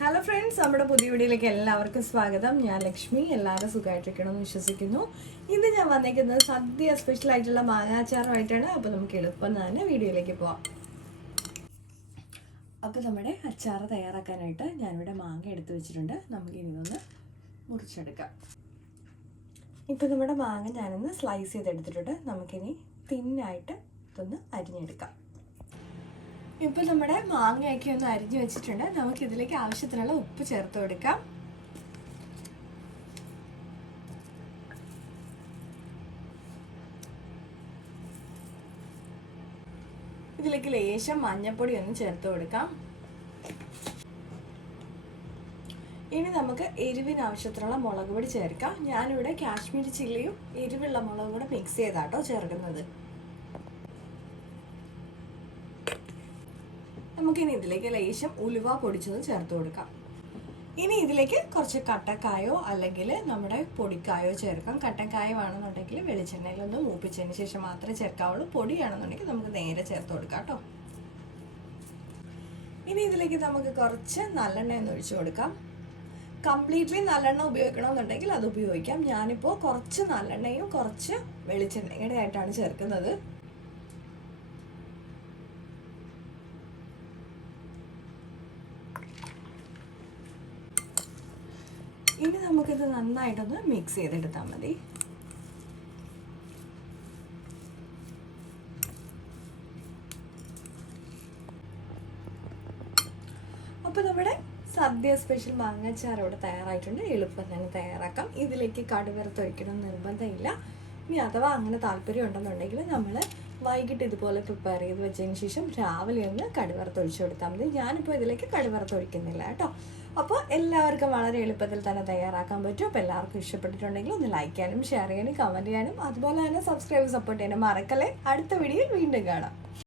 Hello friends, നമ്മുടെ പുതിയ വീഡിയോയിലേക്ക് എല്ലാവർക്കും സ്വാഗതം. ഞാൻ ലക്ഷ്മി. എല്ലാവരും സുഖമായിട്ടിരിക്കണമെന്ന് വിശ്വസിക്കുന്നു. ഇന്ന് ഞാൻ വന്നേക്കുന്നത് സദ്യ സ്പെഷ്യൽ ആയിട്ടുള്ള മാങ്ങാച്ചാറുമായിട്ടാണ്. അപ്പോൾ നമുക്ക് എളുപ്പം തന്നെ വീഡിയോയിലേക്ക് പോവാം. അപ്പോൾ നമ്മുടെ അച്ചാർ തയ്യാറാക്കാനായിട്ട് ഞാനിവിടെ മാങ്ങ എടുത്ത് വെച്ചിട്ടുണ്ട്. നമുക്കിനി ഇതൊന്ന് മുറിച്ചെടുക്കാം. ഇപ്പോൾ നമ്മുടെ മാങ്ങ ഞാനൊന്ന് സ്ലൈസ് ചെയ്തെടുത്തിട്ടുണ്ട്. നമുക്കിനി തിന്നായിട്ട് ഇതൊന്ന് അരിഞ്ഞെടുക്കാം. ഇപ്പോൾ നമ്മുടെ മാങ്ങയൊക്കെ ഒന്ന് അരിഞ്ഞു വെച്ചിട്ടുണ്ട്. നമുക്കിതിലേക്ക് ആവശ്യത്തിനുള്ള ഉപ്പ് ചേർത്ത് കൊടുക്കാം. ഇതിലേക്ക് ലേശം മഞ്ഞൾപ്പൊടി ഒന്ന് ചേർത്ത് കൊടുക്കാം. ഇനി നമുക്ക് എരിവിന് ആവശ്യത്തിനുള്ള മുളക് പൊടി ചേർക്കാം. ഞാനിവിടെ കാശ്മീരി ചില്ലിയും എരിവുള്ള മുളകും കൂടെ മിക്സ് ചെയ്താട്ടോ ചേർക്കുന്നത്. നമുക്കിനി ഇതിലേക്ക് ലേശം ഉലുവ പൊടിച്ചത് ചേർത്ത് കൊടുക്കാം. ഇനി ഇതിലേക്ക് കുറച്ച് കട്ടക്കായോ അല്ലെങ്കിൽ നമ്മുടെ പൊടിക്കായോ ചേർക്കാം. കട്ടക്കായ വേണമെന്നുണ്ടെങ്കിൽ വെളിച്ചെണ്ണയിലൊന്ന് മൂപ്പിച്ചതിന് ശേഷം മാത്രമേ ചേർക്കാവുള്ളൂ. പൊടിയാണെന്നുണ്ടെങ്കിൽ നമുക്ക് നേരെ ചേർത്ത് കൊടുക്കാം കേട്ടോ. ഇനി ഇതിലേക്ക് നമുക്ക് കുറച്ച് നല്ലെണ്ണ ഒന്ന് ഒഴിച്ചു കൊടുക്കാം. കംപ്ലീറ്റ്ലി നല്ലെണ്ണ ഉപയോഗിക്കണമെന്നുണ്ടെങ്കിൽ അത് ഉപയോഗിക്കാം. ഞാനിപ്പോൾ കുറച്ച് നല്ലെണ്ണയും കുറച്ച് വെളിച്ചെണ്ണയുടെ ആയിട്ടാണ് ചേർക്കുന്നത്. ഇനി നമുക്കിത് നന്നായിട്ടൊന്ന് മിക്സ് ചെയ്തെടുത്താൽ മതി. അപ്പോൾ നമ്മുടെ സദ്യ സ്പെഷ്യൽ മാങ്ങാച്ചാർ ഇവിടെ തയ്യാറായിട്ടുണ്ട്. എളുപ്പം തന്നെ തയ്യാറാക്കാം. ഇതിലേക്ക് കടുവറുത്ത് ഒഴിക്കണം നിർബന്ധമില്ല. ഇനി അഥവാ അങ്ങനെ താല്പര്യം ഉണ്ടെന്നുണ്ടെങ്കിൽ നമ്മൾ വൈകിട്ട് ഇതുപോലെ പ്രിപ്പയർ ചെയ്ത് വെച്ചതിന് ശേഷം രാവിലെ ഒന്ന് കടുവറുത്ത് ഒഴിച്ചു കൊടുത്താൽ മതി. ഞാനിപ്പോൾ ഇതിലേക്ക് കടുവറുത്ത് ഒഴിക്കുന്നില്ല കേട്ടോ. അപ്പോൾ എല്ലാവർക്കും വളരെ എളുപ്പത്തിൽ തന്നെ തയ്യാറാക്കാൻ പറ്റും. അപ്പോൾ എല്ലാവർക്കും ഇഷ്ടപ്പെട്ടിട്ടുണ്ടെങ്കിൽ ഒന്ന് ലൈക്ക് ചെയ്യാനും ഷെയർ ചെയ്യാനും കമൻറ്റ് ചെയ്യാനും അതുപോലെ തന്നെ സബ്സ്ക്രൈബ് സപ്പോർട്ട് ചെയ്യാനും മറക്കല്ലേ. അടുത്ത വീഡിയോയിൽ വീണ്ടും കാണാം.